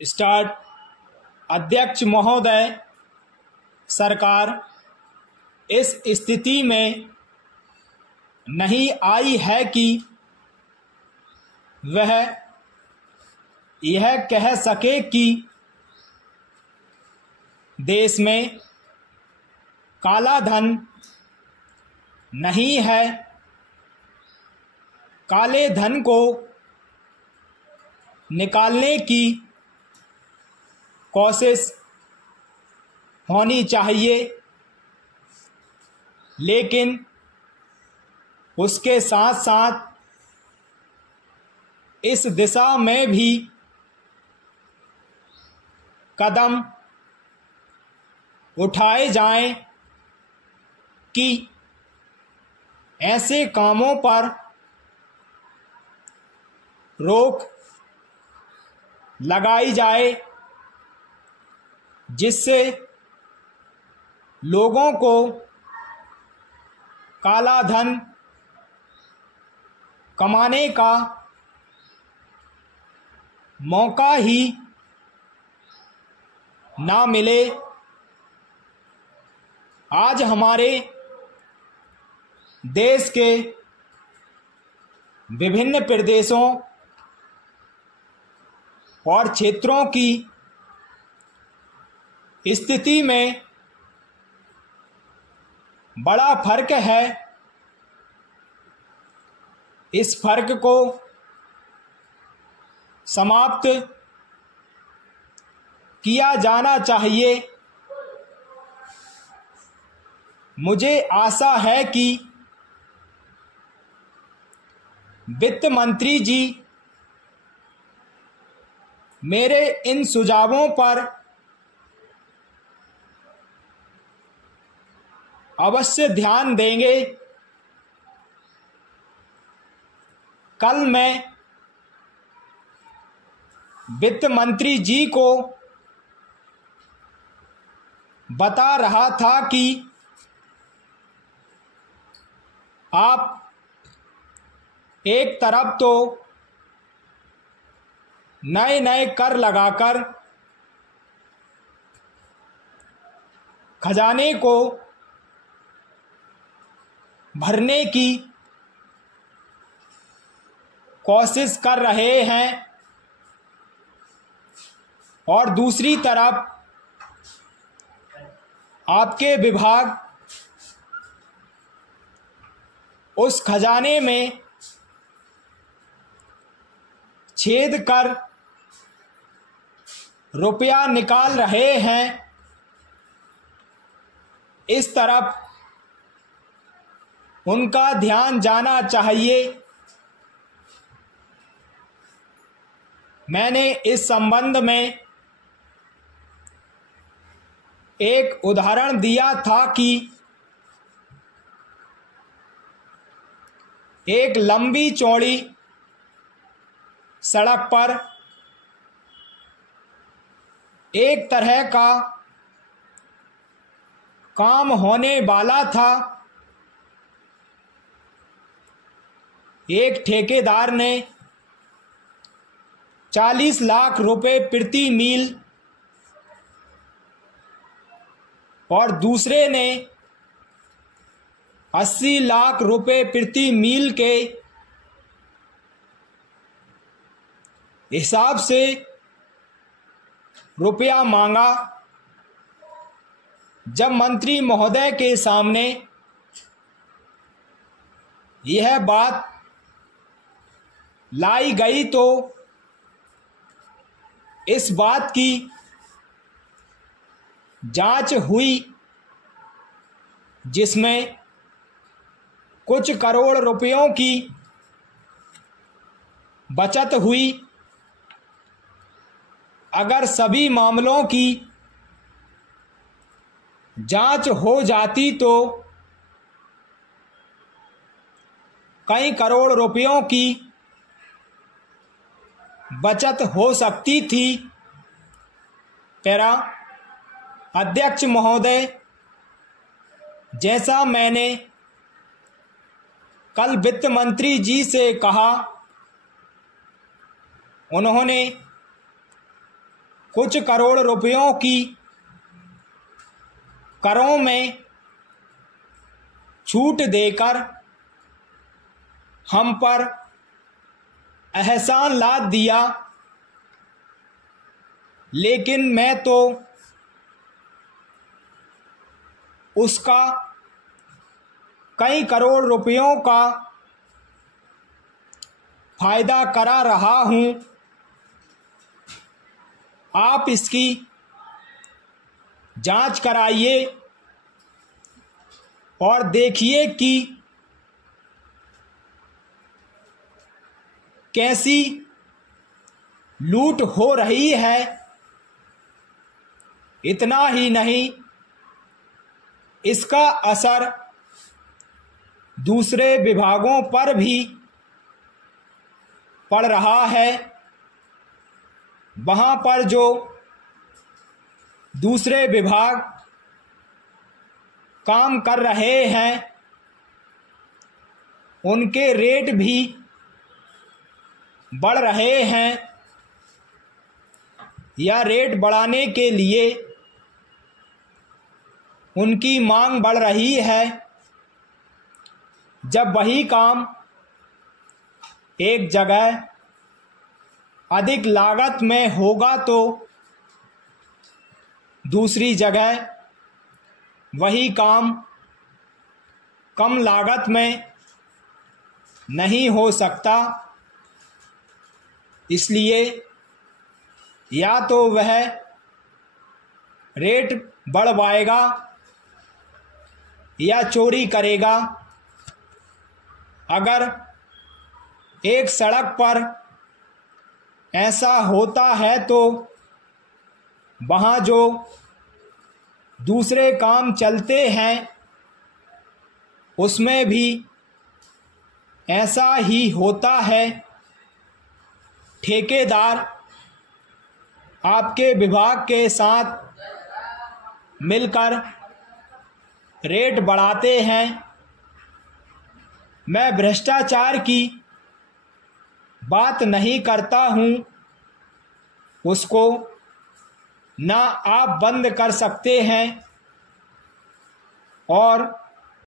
Start. अध्यक्ष महोदय, सरकार इस स्थिति में नहीं आई है कि वह यह कह सके कि देश में काला धन नहीं है। काले धन को निकालने की कोशिश होनी चाहिए, लेकिन उसके साथ साथ इस दिशा में भी कदम उठाए जाएं कि ऐसे कामों पर रोक लगाई जाए जिससे लोगों को काला धन कमाने का मौका ही ना मिले। आज हमारे देश के विभिन्न प्रदेशों और क्षेत्रों की स्थिति में बड़ा फर्क है। इस फर्क को समाप्त किया जाना चाहिए। मुझे आशा है कि वित्त मंत्री जी मेरे इन सुझावों पर अवश्य ध्यान देंगे। कल मैं वित्त मंत्री जी को बता रहा था कि आप एक तरफ तो नए नए कर लगाकर खजाने को भरने की कोशिश कर रहे हैं और दूसरी तरफ आपके विभाग उस खजाने में छेद कर रुपया निकाल रहे हैं। इस तरफ उनका ध्यान जाना चाहिए। मैंने इस संबंध में एक उदाहरण दिया था कि एक लंबी चौड़ी सड़क पर एक तरह का काम होने वाला था। एक ठेकेदार ने 40 लाख रुपए प्रति मील और दूसरे ने 80 लाख रुपए प्रति मील के हिसाब से रुपया मांगा। जब मंत्री महोदय के सामने यह बात लाई गई तो इस बात की जांच हुई जिसमें कुछ करोड़ रुपयों की बचत हुई। अगर सभी मामलों की जांच हो जाती तो कई करोड़ रुपयों की बचत हो सकती थी। पैरा अध्यक्ष महोदय, जैसा मैंने कल वित्त मंत्री जी से कहा, उन्होंने कुछ करोड़ रुपयों की करों में छूट देकर हम पर एहसान लाद दिया, लेकिन मैं तो उसका कई करोड़ रुपयों का फायदा करा रहा हूं। आप इसकी जांच कराइए और देखिए कि कैसी लूट हो रही है। इतना ही नहीं, इसका असर दूसरे विभागों पर भी पड़ रहा है। वहाँ पर जो दूसरे विभाग काम कर रहे हैं उनके रेट भी बढ़ रहे हैं, या रेट बढ़ाने के लिए उनकी मांग बढ़ रही है। जब वही काम एक जगह अधिक लागत में होगा तो दूसरी जगह वही काम कम लागत में नहीं हो सकता। इसलिए या तो वह रेट बढ़वाएगा या चोरी करेगा। अगर एक सड़क पर ऐसा होता है तो वहाँ जो दूसरे काम चलते हैं उसमें भी ऐसा ही होता है। ठेकेदार आपके विभाग के साथ मिलकर रेट बढ़ाते हैं। मैं भ्रष्टाचार की बात नहीं करता हूँ, उसको ना आप बंद कर सकते हैं और